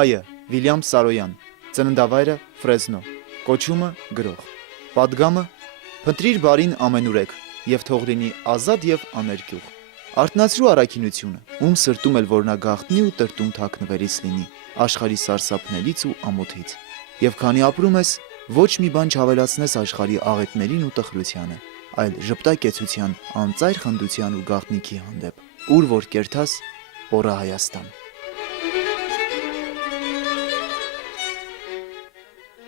Հայը Վիլյամ Սարոյան, ծննդավայրը Ֆրեզնո, կոչումը գրող, պատգամը փնտրիր բարին ամենուրեք եւ թող լինի ազատ եւ աներկյուղ, արթնացրու առաքինությունը, ում սրտում էլ որ նա գաղտնի ու տրտում թաքնվերից լինի, աշխարհի սարսափներից ու ամոթից, եւ քանի ապրում ես, ոչ մի բան չավելացնես աշխարհի աղետներին ու տխրությանը, այլ ժպտա կեցության, անծայր խնդության ու գաղտնիքի հանդեպ, ուր որ կերթաս, օրը Հայաստան։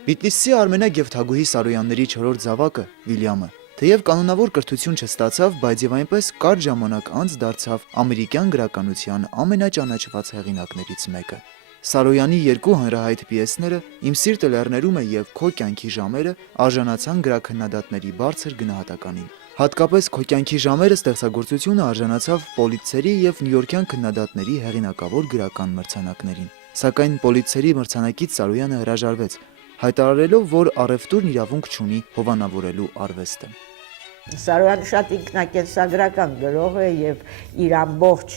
Բիթլիսի Արմենակ եւ Թագուհի Սարոյանների 4-րդ զավակը Վիլյամը, թեև կանոնավոր կրթություն չստացավ, բայց եւ այնպես կարճ ժամանակ անց դարձավ ամերիկյան գրականության ամենաճանաչված հեղինակներից մեկը։ Սարոյանի երկու հանրահայտ պիեսները «Իմ սիրտը լեռներում է» եւ «Քո կյանքի ժամերը» արժանացան գրաքննադատների բարձր գնահատականին։ Հատկապես «Քո կյանքի ժամերը» ստեղծագործությունը արժանացավ Պոլիցերի եւ Նյույորքյան քննադատների հեղինակավոր գրական մրցանակներին։ Սակայն Պոլիցերի մրցանակից Սարոյանը հրաժարվեց, հայտարարելով, որ առևտուրն իրավունք չունի հովանավորելու արվեստը։ Սարոյանը շատ ինքնակենսագրական գրող է եւ իր ամբողջ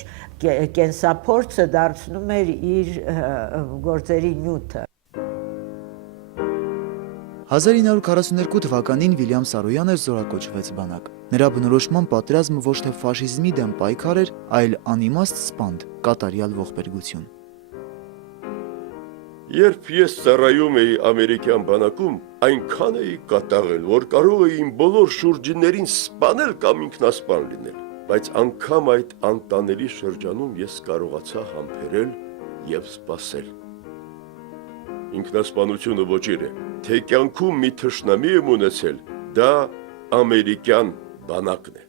կենսափորձը դարձնում էր իր գործերի նյութը։ 1942 թվականին Վիլյամ Սարոյանը զորակոչվեց բանակ։ Նրա բնորոշման պատերազմը ոչ թե ֆաշիզմի դեմ պայքար էր, այլ անիմաստ սպանդ, կատարյալ ողբերգություն։ Երբ ես ծառայում էի ամերիկյան բանակում, այնքան էի կատաղել, որ կարող էի իմ բոլոր շուրջիներին սպանել կամ ինքնասպան լինել, բայց անգամ այդ անտանելի շրջանում ես կարողացա համբերել եւ սպասել։ Ինքնասպանությունը ոչիր է, թե կյանքում մի թշնամի եմ ունեցել, դա ամերիկյան բանակն է։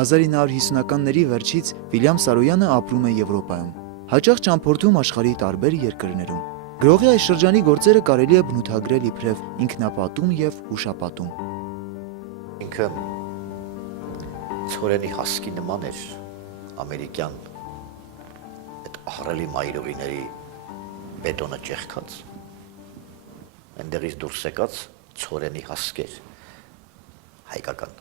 1950-ականների վերջից Վիլյամ Սարոյանը ապրում է Եվրոպայում, հաճախ ճամփորդում աշխարհի տարբեր երկրներում։ Գրողի այս շրջանի գործերը կարելի է բնութագրել իբրև ինքնապատում եւ հուշապատում։ Ինքը ցորենի հասկի նման էր ամերիկյան այդ ահռելի մայրուղիների բետոնը ճեղքած, այնտեղից դուրս եկած ցորենի հասկեր հայկական։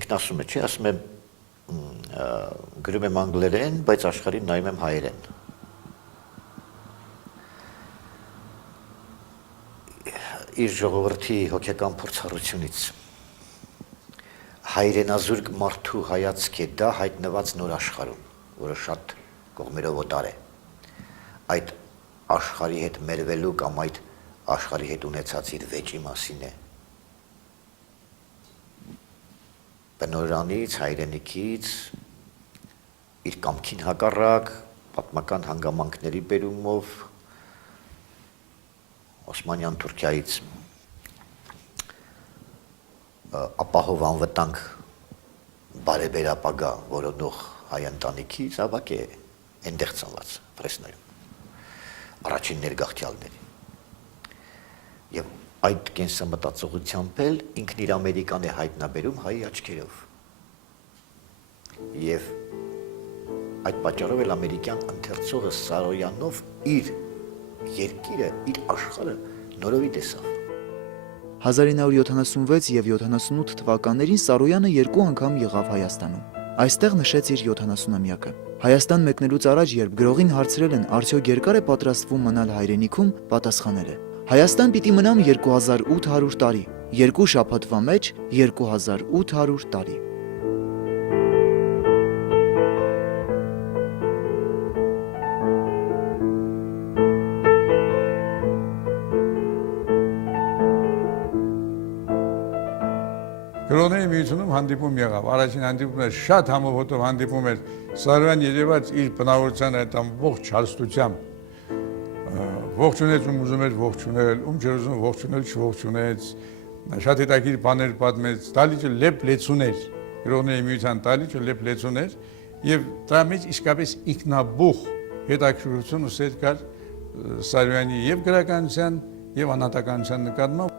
Ինքն ասում է, չի ասում եմ գրում եմ անգլերեն, բայց աշխարհին նայում եմ հայերեն։ Իր ժողովրդի հոգեկան փորձառությունից հայրենազուրկ մարդու հայացք է դա հայտնված նոր աշխարհում, որը շատ կողմերով օտար է։ Այդ աշխարհի հետ մերվելու կամ այդ աշխարհի հետ ունեցած իր վեճի մասին է։ Բնորանից, հայրենիքից, իր կամքին հակառակ, պատմական հանգամանքների բերումով, Օսմանյան Թուրքիայից ապահով անվտանգ բարեբեր ապագա որոնող հայ ընտանիքի զավակ է այնտեղ ծնված Ֆրեսնոյում, առաջին ներգաղթյալների։ Եվ այդ կենսամտածողությամբ էլ ինքն իր Ամերիկան է հայտնաբերում հայի աչքերով։ Եվ այդ պատճառով էլ ամերիկյան ընթերցողը Սարոյանով իր երկիրը, իր աշխարհը նորովի տեսավ։ 1976 եւ 78 թվականներին Սարոյանը երկու անգամ եղավ Հայաստանում։ Այստեղ նշեց իր 70-ամյակը։ Հայաստան մեկնելուց առաջ, երբ գրողին հարցրել են, արդյոք երկար է պատրաստվում մնալ հայրենիքում, պատասխանել է. Հայաստան պիտի մնամ 2800 տարի, երկու շաբաթվա մեջ 2800 տարի։ Գրողների միությունում հանդիպում եղավ, առաջին հանդիպումն էր շատ համոհոտով հանդիպում էր Սարոյան երևաց իր բնավորության այդ ամբողջ հարստությամբ, ողջունեց ում ուզում էր ողջունել, ում չէր ուզում ողջունել չողջունեց, շատ հետաքրքիր բաներ պատմեց, դալիճը լեփ լեցուն էր, գրողների միության դալիճը լեփ լեցուն էր եւ դրա մեջ իսկապես ինքնաբուխ հետաքրքրություն ու սեր կար Սարոյանի եւ գրականության եւ անհատականության նկատմամբ։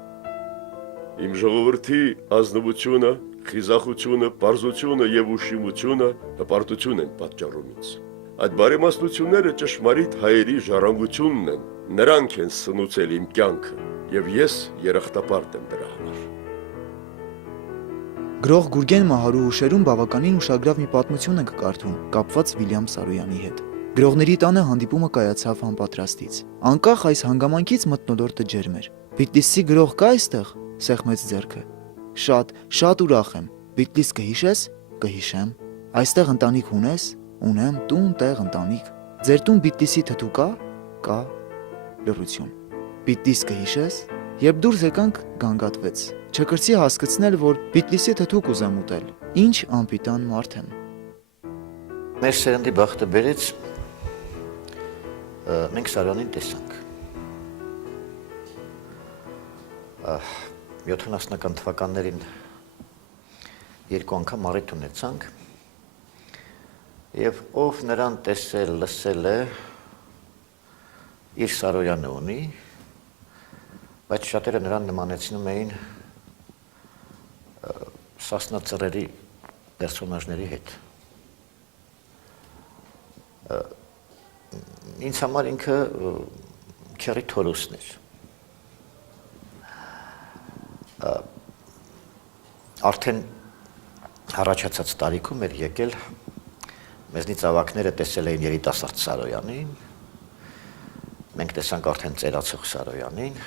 Իմ ժողովրդի ազնվությունը, խիզախությունը, պարզությունը եւ ուշիմությունը հպարտություն են պատճառում ինձ։ Այդ բարեմասնությունները ճշմարիտ հայերի ժառանգությունն են, նրանք են սնուցել իմ կյանքը եւ ես երախտապարտ եմ դրա համար։ Գրող Գուրգեն Մահարու հուշերում բավականին ուշագրավ մի պատմություն ենք կարդում, կապված Վիլյամ Սարոյանի հետ։ Գրողների տանը հանդիպումը կայացավ անպատրաստից։ Անկախ այս հանգամանքից մթնոլորտը ջերմ էր։ Բիթլիսի գրող կա այստեղ, սեղմեց ձեռքը։ Շատ ուրախ եմ։ Բիթլիս կհիշես, կհիշեմ։ Այստեղ ընտանիք ունես, ունեմ, տուն, տեղ, ընտանիք։ Ձեր տուն Բիթլիսի թթու կա։ Լռություն։ Բիթլիս կհիշես։ Երբ դուրս եկանք, գանգատվեց։ Չկրծի հասկացնել, որ Բիթլիսի թթու կուզեմ ուտել։ Ինչ անպիտան մարդ եմ։ Մեր սերնդի բախտը բերեց մենք Սարոյանին տեսանք։ 70-ական թվականներին երկու անգամ առիթ ունեցանք եւ ով նրան տեսել, լսել է, իր Սարոյանը ունի, բայց շատերը նրան նմանեցնում էին Սասնա ծռերի պերսոնաժների հետ։ Ինձ համար ինքը քերի թորոսն էր։ Արդեն առաջացած տարիքում էր եկել, մեզնից ավակները տեսել էին երիտասարդ Սարոյանին, մենք տեսանք արդեն ծերացող Սարոյանին,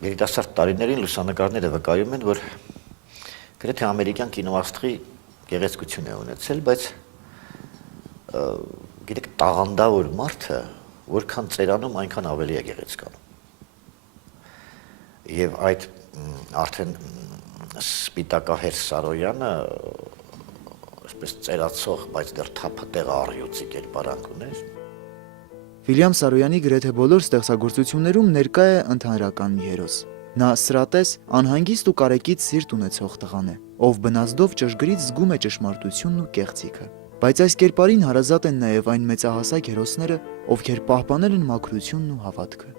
երիտասարդ տարիներին լուսանկարները վկայում են, որ գրեթե ամերիկյան կինոաստղի գեղեցկություն է ունեցել, բայց գիտեք, տաղանդավոր մարդը, որքան ծերանում, այնքան ավելի է գեղեցկանում։ Եվ այդ արդեն սպիտակահեր Սարոյանը, այսպես ծերացող, բայց դեռ թափատեղ առյուծի կերպարանք ուներ։ Վիլյամ Սարոյանի գրեթե բոլոր ստեղծագործություններում ներկա է ընդհանրական մի հերոս։ Նա սրատես, անհանգիստ ու կարեկից սիրտ ունեցող տղան է, ով բնազդով ճշգրիտ զգում է ճշմարտությունն ու կեղծիքը։ Բայց այս կերպարին հարազատ են նաև այն մեծահասակ հերոսները, ովքեր պահպանել են մաքրությունն ու հավատքը։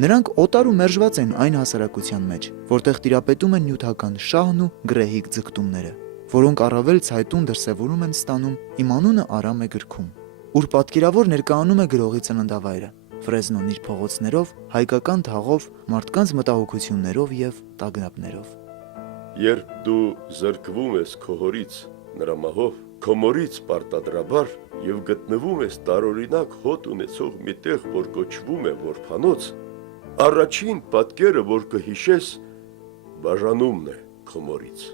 Նրանք օտար ու մերժված են այն հասարակության մեջ, որտեղ տիրապետում են նյութական շահն ու գրեհիկ ձգտումները, որոնք առավել ցայտուն դրսևորում են ստանում «Իմ անունը Արամ է» գրքում, ուր պատկերավոր ներկայանում է գրողի ծննդավայրը, Ֆրեզնոն իր փողոցներով, հայկական թաղով, մարդկանց մտահոգություններով եւ տագնապներով։ Երբ դու զրկվում ես քո հորից, նրա մահով, քո մորից պարտադրաբար եւ գտնվում ես տարօրինակ հոտ ունեցող մի տեղ, որ կոչվում է որբանոց, առաջին պատկերը, որ կհիշես, բաժանումն է քո մորից։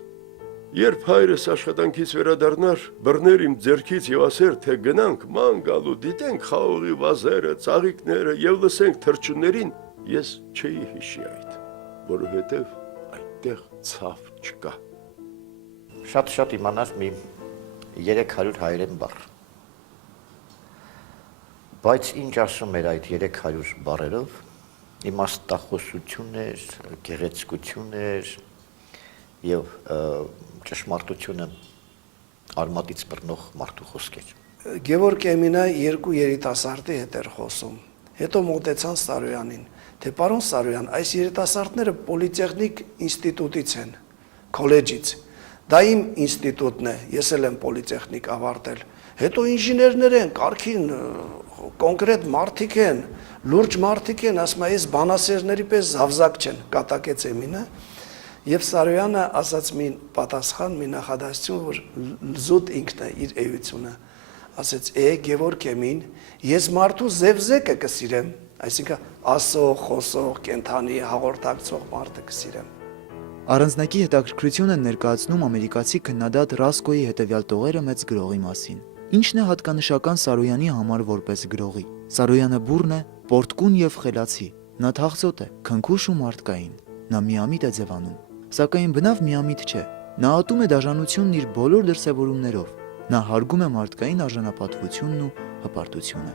Երբ հայրս աշխատանքից վերադառնար, բռներ իմ ձեռքից եւ ասեր, թե գնանք ման գալու, դիտենք խաղողի վազերը, ծաղիկները եւ լսենք թռչուններին, ես չէի հիշի այդ, որովհետեւ այդտեղ ցավ չկա։ Շատ իմանար մի 300 հայերեն բառ։ Բայց ինչ ասում էր այդ 300 բառերով, իմաստախոսություն էր, գեղեցկություն էր եւ ճշմարտությունը արմատից բռնող մարդու խոսքեր։ Գևորգ Էմինը երկու երիտասարդի հետ էր խոսում։ Հետո մոտեցան Սարոյանին, թե պարոն Սարոյան, այս երիտասարդները պոլիտեխնիկ ինստիտուտից են, քոլեջից։ Դա իմ ինստիտուտն է, ես էլ եմ պոլիտեխնիկ ավարտել։ Հետո ինժեներներ են, կարգին կոնկրետ մարդիկ են, լուրջ մարդիկ են, ասում է, այս բանասերների պես զավզակ չեն, կատակեց Էմինը։ Եվ Սարոյանը ասաց մի պատասխան, մի նախադասություն, որ զուտ ինքն է իր էությունը, ասեց, Գևորգ Էմին, ես մարդու զևզեկը կսիրեմ, այսինքն ասող, խոսող, կենթանի, հաղորդակցող մարդը կսիրեմ։ Առանձնակի հետաքրքրություն են ներկայացնում ամերիկացի քննադատ Ռասկոյի հետևյալ տողերը մեծ գրողի մասին։ Ինչն է հատկանշական Սարոյանի համար որպես գրողի։ Սարոյանը բուռն է, պորտկուն եւ խելացի։ Նա թախծոտ է, քնքուշ ու մարդկային։ Նա միամիտ է ձևանում։ Սակայն բնավ միամիտ չէ։ Նա ատում է դաժանությունն իր բոլոր դրսևորումներով։ Նա հարգում է մարդկային արժանապատվությունն ու հպարտությունը։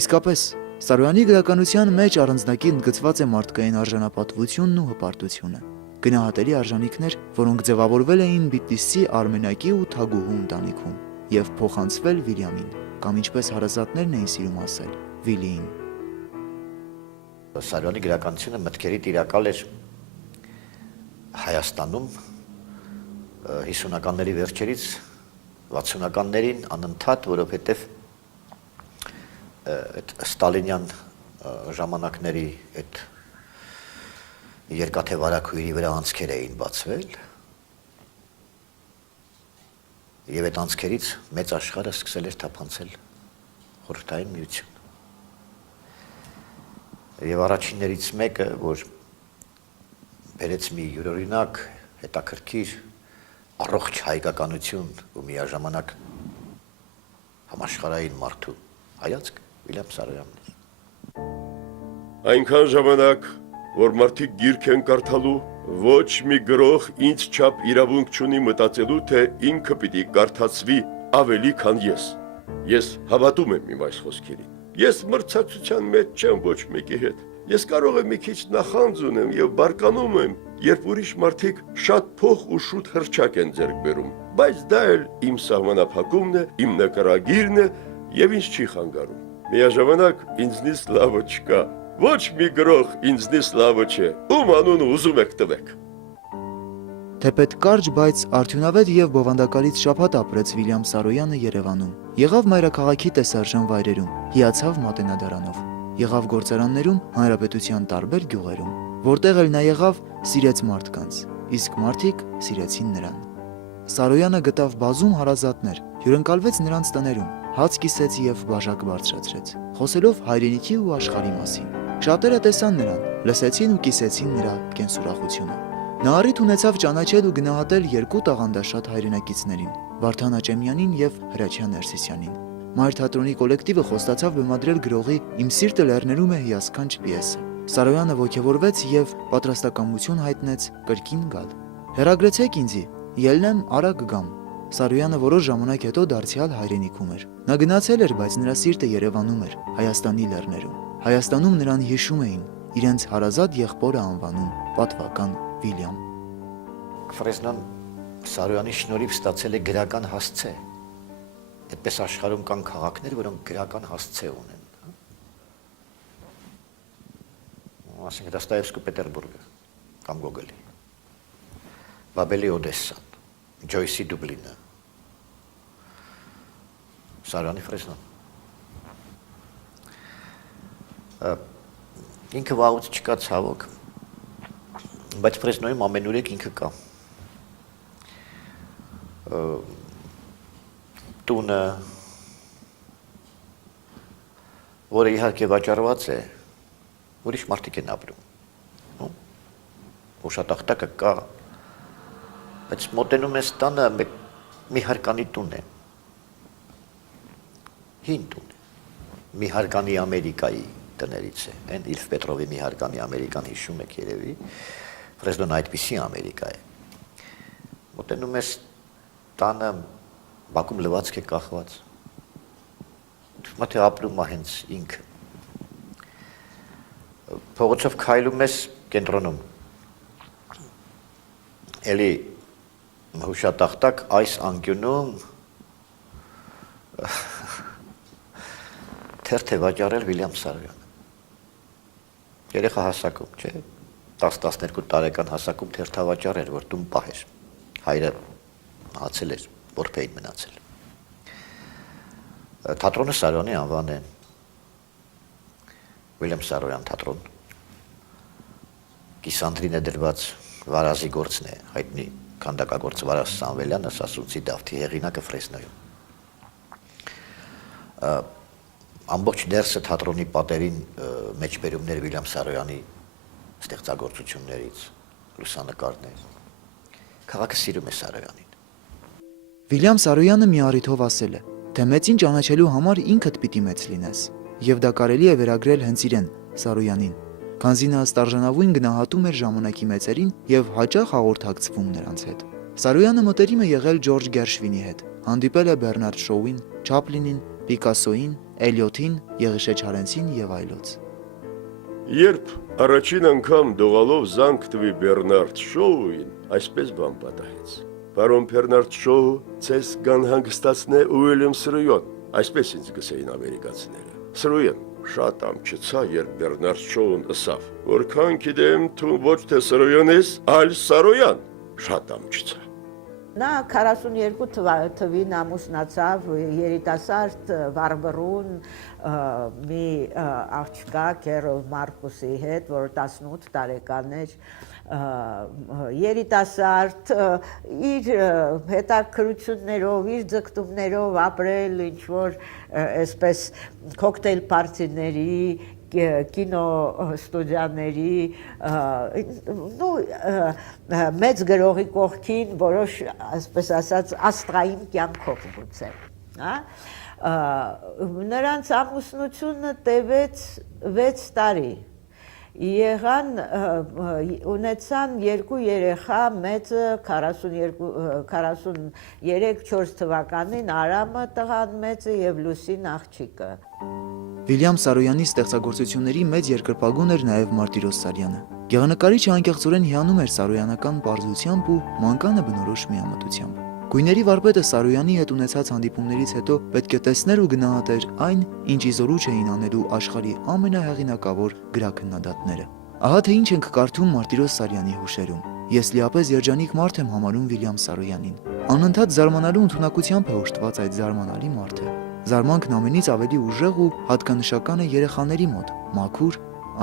Իսկապես, Սարոյանի գրականության մեջ առանձնակի ընդգծված է մարդկային արժանապատվությունն ու հպարտությունը։ Գնահատելի արժանիքներ, որոնք ձևավորվել էին Բիթլիսի Արմենակի ու Թագուհու ընտանիքում եւ փոխանցվել Վիլյամին, կամ ինչպես հարազատներն էին սիրում ասել, Վիլիին։ Սարոյանի գրականությունը մտքերի տիրակալ էր Հայաստանում 50-ականների վերջերից 60-ականներին անընդհատ, որովհետև այդ ստալինյան ժամանակների այդ Երկաթե վարակույրի վրա անցքեր էին բացվել, եւ այդ անցքերից մեծ աշխարհը սկսել էր թափանցել Խորհրդային Միություն։ Եվ առաջիններից մեկը, որ բերեց մի յուրօրինակ, հետաքրքիր, առողջ հայկականություն ու միաժամանակ համաշխարհային մարդու հայացք Վիլյամ Սարոյանն էր։ Այնքան ժամանակ, որ մարդիկ գիրք են կարդալու, ոչ մի գրող ինձ չափ իրավունք չունի մտածելու, թե ինքը պիտի կարդացվի ավելի քան ես։ Ես հավատում եմ իմ այս խոսքերին։ Ես մրցակցության մեջ չեմ ոչ մեկի հետ։ Ես կարող եմ մի քիչ նախանձ ունեմ եւ բարկանում եմ, երբ ուրիշ մարդիկ շատ փող ու շուտ հրճակ են ձեռք բերում, բայց դա էլ իմ սահմանափակումն է, իմ նկարագիրն է եւ ինձ չի խանգարում։ Միաժամանակ ինձնից լավը չկա։ Ոչ մի գրող ինձնից լավը չէ։ Ում անունը ուզում եք տվեք։ Թեպետ կարճ, բայց արդյունավետ եւ բովանդակալից շաբաթ ապրեց Վիլյամ Սարոյանը Երևանում։ Եղավ մայրաքաղաքի տեսարժան վայրերում, հիացավ Մատենադարանով, եղավ գործարաններում, հանրապետության տարբեր գյուղերում, որտեղ էլ նա եղավ, սիրեց մարդկանց, իսկ մարդիկ սիրեցին նրան։ Սարոյանը գտավ բազում հարազատներ, հյուրընկալվեց նրանց տներում, հաց կիսեց եւ բաժակ բարձրացրեց, խոսելով հայրենիքի ու աշխարհի մասին։ Շատերը տեսան նրան, լսեցին ու կիսեցին նրա կենսուրախությունը։ Նա առիթ ունեցավ ճանաչել ու գնահատել երկու տաղանդաշատ հայրենակիցներին՝ Վարդան Աճեմյանին եւ Հրաչյա Ներսիսյանին։ Մայր թատրոնի կոլեկտիվը խոստացավ բեմադրել գրողի «Իմ սիրտը լեռներում է» հիասքանչ պիեսը։ Սարոյանը ոգևորվեց եւ պատրաստակամություն հայտնեց կրկին գալ։ «Հեռագրեցեք ինձի, ելնեմ արագ գամ»։ Սարոյանը որոշ ժամանակ հետո դարձյալ հայրենիքում էր։ Նա գնացել էր, բայց նրա սիրտը Երևանում էր, Հայաստանի լեռներում։ Հայաստանում նրան հիշում էին, իրենց հարազատ եղբորը անվանում պատվական Վիլյամ։ Ֆրեզնան Սարոյանի շնորհիվ ստացել է գրական հասցե։ Այդպես աշխարհում կան քաղաքներ, որոնք գրական հասցե ունեն։ Ասենք Դոստոևսկու Պետերբուրգը կամ Գոգոլի, Բաբելի Օդեսան, Ջոյսի Դուբլինը, Սարոյանի Ֆրեզնան։ Ինքը վաղուց չկա ցավոք, բայց Ֆրեզնոյում ամենուրեք ինքը կա։ Տունը, որը իհարկե վաճառված է, ուրիշ մարդիկ են ապրում։ Հոշատախտակը կա, բայց մոտենում ես տանը մի հարկանի տուն է։ Հին տուն է։ Մի հարկանի Ամերիկայի տներից է, այն Իլֆ Պետրովի մի հարկանի Ամերիկան հիշում եք երևի, Ֆրեզնոն այդպիսի Ամերիկա է։ Մոտենում ես տանը բակում լվացք է կախված։ Մատե ապրում է հենց ինքը։ Փողոցով քայլում ես կենտրոնում։ Էլի հուշատախտակ այս անկյունում թերթ է վաճառել Վիլյամ Սարոյանը։ Երեխա հասակում, չէ՞, 10-12 տարեկան հասակում թերթավաճառ էր, որ տուն պահեր։ Հայրը հացել էր, որբեին մնացել։ Թատրոնը Սարոյանի անվան է։ Վիլյամ Սարոյան թատրոն։ Կիսանդրին է դրված վարազի գործն է, հայտնի քանդակագործ Վարազ Սամվելյանը, Սասունցի Դավթի հեղինակը Ֆրեզնոյում։ Ամբողջ ներսը թատրոնի պատերին մեջբերումներ Վիլյամ Սարոյանի ստեղծագործություններից, լուսանկարներ։ Քաղաքը սիրում է Սարոյանին։ Վիլյամ Սարոյանը մի առիթով ասել է, թե մեծին ճանաչելու համար ինքդ պիտի մեծ լինես, եւ դա կարելի է վերագրել հենց իրեն, Սարոյանին, քանզի նա ստարժանավույն գնահատում էր ժամանակի մեծերին եւ հաճախ հաղորդակցվում նրանց հետ։ Սարոյանը մտերիմ է եղել Ջորջ Գերշվինի հետ, հանդիպել է Բեռնարդ Շոուին, Չապլինին, Պիկասոին, Էլիոթին, Եղիշե Չարենցին եւ այլոց։ Երբ առաջին անգամ դողալով զանգ տվի Բեռնարդ Շոուին, այսպես բան պատահեց. Պարոն Բեռնարդ Շոու, ցես կան հանգստացնե Ուիլյամ Սարոյան, այսպես ինձ գսեին ամերիկացիները։ Սարոյան, շատ ամչեցա, երբ Բեռնարդ Շոուն ըսավ, որքան գիտեմ, դու ոչ թե Սարոյան ես, այլ Սարոյան, շատ ամչեցա։ Նա 42 թվին ամուսնացավ երիտասարդ վառվռուն մի աղջկա Կերոլ Մարկուսի հետ, որ 18 տարեկան էր, երիտասարդ իր հետաքրություններով, իր ձգտումներով ապրել ինչ-որ այսպես կոկտեյլ պարտիների, կինո ստուդիաների, մեծ գրողի կողքին որոշ, այսպես ասած, աստրային կյանքով գուցե։ Նրանց ամուսնությունը տևեց 6 տարի։ Եղան ունեցան երկու երեխա, մեծը 43-4 թվականին Արամը տղան մեծը եւ Լուսին աղջիկը։ Վիլյամ Սարոյանի ստեղծագործությունների մեծ երկրպագուն էր նաև Մարտիրոս Սարյանը։ Գեղանկարիչը անկեղծորեն հիանում էր սարոյանական պարզությամբ ու մանկանը բնորոշ միամտությամբ։ Գույների վարպետը Սարոյանի հետ ունեցած հանդիպումներից հետո պետք է տեսներ ու գնահատեր այն, ինչ իզորու չէին անելու աշխարհի ամենահեղինակավոր գրաքննադատները։ Ահա թե ինչ ենք կարդում Մարտիրոս Սարյանի հուշերում։ Ես լիապես երջանիկ մարդ եմ համարում Վիլյամ Սարոյանին։ Անընդհատ զարմանալու ընդունակությամբ է օժտված այդ զարմանալի մարդը։ Զարմանքն ամենից ավելի ուժեղ ու հատկանշական է երեխաների մոտ, մաքուր,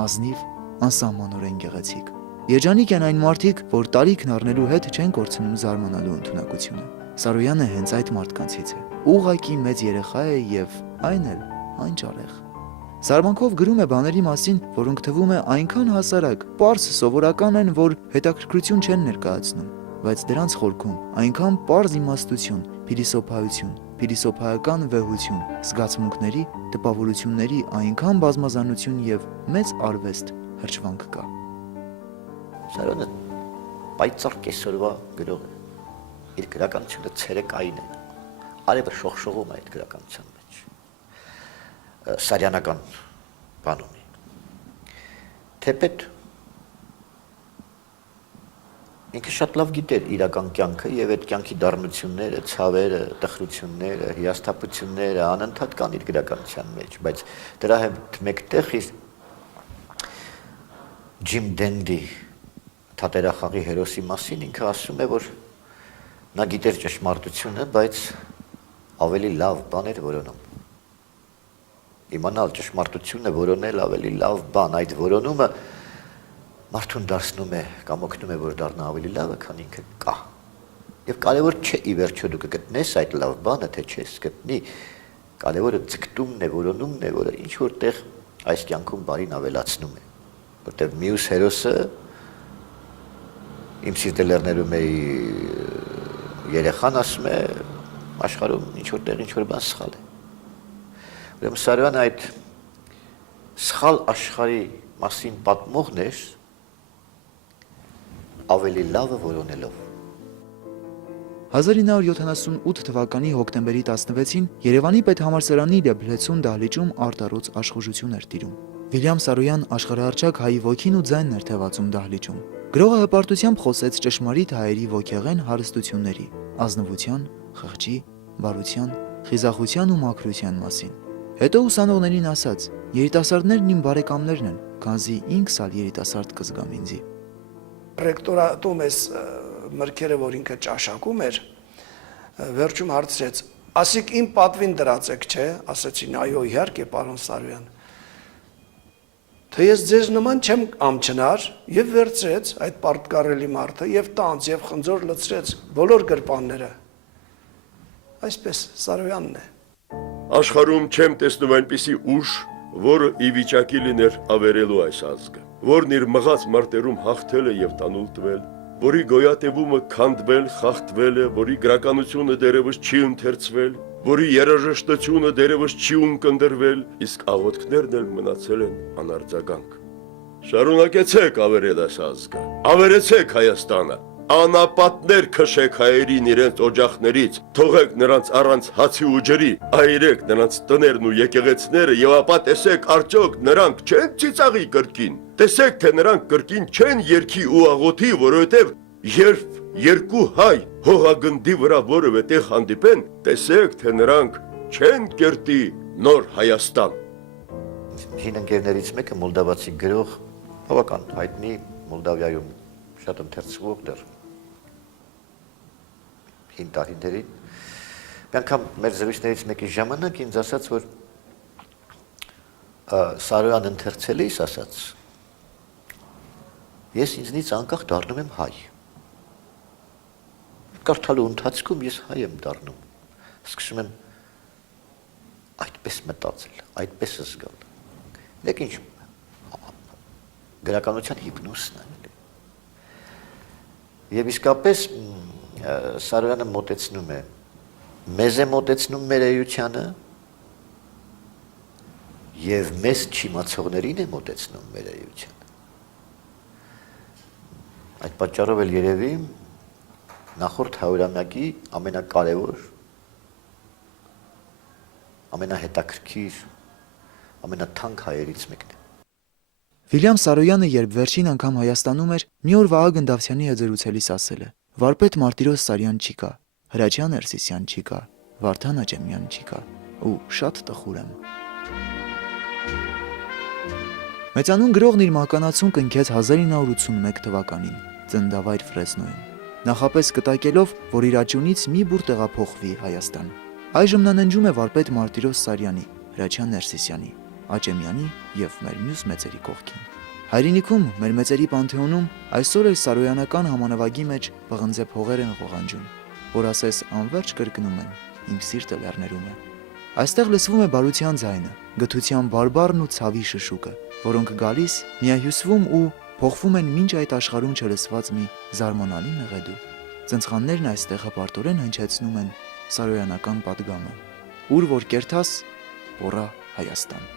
ազնիվ, անսահմանորեն գեղեցիկ։ Երջանիկ են այն մարդիկ, որ տարիքն առնելու հետ չեն կորցնում զարմանալու ընդունակությունը։ Սարոյանը հենց այդ մարդկանցից է։ Ուղղակի մեծ երեխա է եւ այն էլ անճարեղ։ Զարմանքով գրում է բաների մասին, որոնք թվում է այնքան հասարակ, պարզ սովորական են, որ հետաքրքրություն չեն ներկայացնում, բայց դրանց խորքում այնքան պարզ իմաստություն, փիլիսոփայություն, փիլիսոփայական վեհություն, զգացմունքների, տպավորությունների այնքան բազմազանություն եւ մեծ արվեստ հրճվանք կա։ Սարոյանը պայծառ կեսօրվա գրող է։ Իր գրականությունը ցերեկային է։ Արևը շողշողում է այդ գրականության մեջ։ Սարյանական բան ունի։ Թեպետ ինքը շատ լավ գիտեր իրական կյանքը եւ այդ կյանքի դառնությունները, ցավերը, տխրությունները, հիասթափությունները անընդհատ կան իր գրականության մեջ, բայց դրա հետ մեկտեղ իր Ջիմ Դենդի թատերախաղի հերոսի մասին ինքը ասում է, որ նա գիտեր ճշմարտությունը, բայց ավելի լավ բան էր որոնում։ Իմանալ ճշմարտությունը որոնել ավելի լավ բան, այդ որոնումը մարդուն դարձնում է կամ օգնում է, որ դառնա ավելի լավը, քան ինքը կա։ Եվ կարևոր չէ ի վերջո դու կգտնես այդ լավ բանը, թե չես գտնի, կարևորը ձգտումն է, որոնումն է, որը ինչ որտեղ այս կյանքում բարին ավելացնում է, որտեղ մյուս հերոսը իմ սիրտը լեռներում էի երեխան ասում է, աշխարհում ինչ որտեղ ինչ որ բան սխալ է։ Ուրեմն Սարոյանը այդ սխալ աշխարհի մասին պատմողն էր ավելի լավը որոնելով։ 1978 թվականի հոկտեմբերի 16-ին Երևանի պետհամալսարանի Լեբլեցուն դահլիճում արտառոց աշխուժություն էր տիրում։ Վիլյամ Սարոյան աշխարհահռչակ հայի ոգին ու ձայնն էր թևածում դահլիճում։ Գրողը հպարտությամբ խոսեց ճշմարիտ հայերի ոգեղեն հարստությունների, ազնվության, խղճի, բարության, խիզախության ու մաքրության մասին։ Հետո ուսանողներին ասաց. երիտասարդներն իմ բարեկամներն են, քանզի ինքս ալ երիտասարդ կզգամ ինձի։ Ռեկտորատում էս մրգերը, որ ինքը ճաշակում էր, վերջում հարցրեց. ասիկ իմ պատվին դրացեք, չէ, ասացին, այո, իհարկե, պարոն Սարոյան։ Թե ես ձեզ նման չեմ ամչնար եւ վերցրեց այդ պարտկառելի մարդը եւ տանց եւ խնձոր լցրեց բոլոր գրպանները։ Այսպես Սարոյանն է։ Աշխարհում չեմ տեսնում այնպիսի ուժ, որը ի վիճակի լիներ ավերելու այս ազգը, որն իր մղած մարտերում հաղթել է եւ տանուլ տվել, որի գոյատևումը քանդվել, խախտվել է, որի գրականությունը դերևս չի ընթերցվել, որի երաժշտությունը դերևս չի ունկնդրվել, իսկ աղոթքներն էլ մնացել են անարձագանք։ Շարունակեցեք ավերել այս ազգը, ավերեցեք Հայաստանը, անապատներ քշեք հայերին իրենց օջախներից, թողեք նրանց առանց հացի ու ջրի, այրեք նրանց տներն ու եկեղեցները եւ ապա տեսեք արդյոք նրանք չեն ծիծաղի կրկին, տեսեք թե նրանք կրկին չեն երգի ու աղոթի, որովհետեւ երբ երկու հայ հողագնդի վրա որևէ տեղ հանդիպեն, տեսեք թե նրանք չեն կերտի նոր Հայաստան։ Հին ընկերներից մեկը մոլդավացի գրող, բավական հայտնի Մոլդավիայում շատ ընթերցվող դեռ հին տարիներին։ Մի անգամ մեր զրույցներից մեկի ժամանակ ինձ ասաց, որ Սարոյան ընթերցելիս ասաց, ես ինձնից անկախ դառնում եմ հայ։ Կարդալու ընթացքում ես հայ եմ դառնում։ Սկսում եմ այդպես մտածել, այդպես զգալ։ Դեք ինչ գրականության հիպնոսն է։ Եվ իսկապես Սարոյանը մոտեցնում է, մեզ է մոտեցնում մեր էությանը և մեզ չիմացողներին է մոտեցնում մեր էությանը։ Այդ պատճառով էլ երևի նախորդ հարյուրամյակի ամենակարևոր, ամենահետաքրքիր, ամենաթանկ հայերից մեկն է։ Վիլյամ Սարոյանը, երբ վերջին անգամ Հայաստանում էր, մի օր Վահագն Դավթյանի հետ զրուցելիս ասել է. «Վարպետ Մարտիրոս Սարյան չի կա, Հրաչյան Ներսիսյան չի կա, Վարդան Աճեմյան չի կա, ու շատ տխուր եմ»։ Մեծանուն գրողն իր մահկանացուն կնքեց 1981 թվականին, Ծննդավայր Ֆրեզնոյում, նախապես կտակելով, որ իր աճյունից մի բուր տեղափոխվի Հայաստան։ Այժմ նա ննջում է վարպետ Մարտիրոս Սարյանի, Հրաչյան Ներսիսյանի, Աճեմյանի և մեր մյուս մեծերի կողքին։ Հայրենիքում, մեր մեծերի պանթեոնում այսօր էլ սարոյանական համանվագի մեջ պղնձե փողեր են ղողանջում, որ ասես անվերջ կրկնում են, իմ սիրտը լեռներում է։ Այստեղ լսվում է բարության ձայնը, գթության բարբառն ու ցավի շշուկը, որոնք գալիս, միահյուսվում ու փոխվում են մինչ այդ աշխարհում չլսված մի զարմանալի մեղեդու։ Ծնցղաններն այստեղ հպարտորեն հնչեցնում են սարոյանական պատգամը, ուր որ կերթաս, պոռա Հայաստան։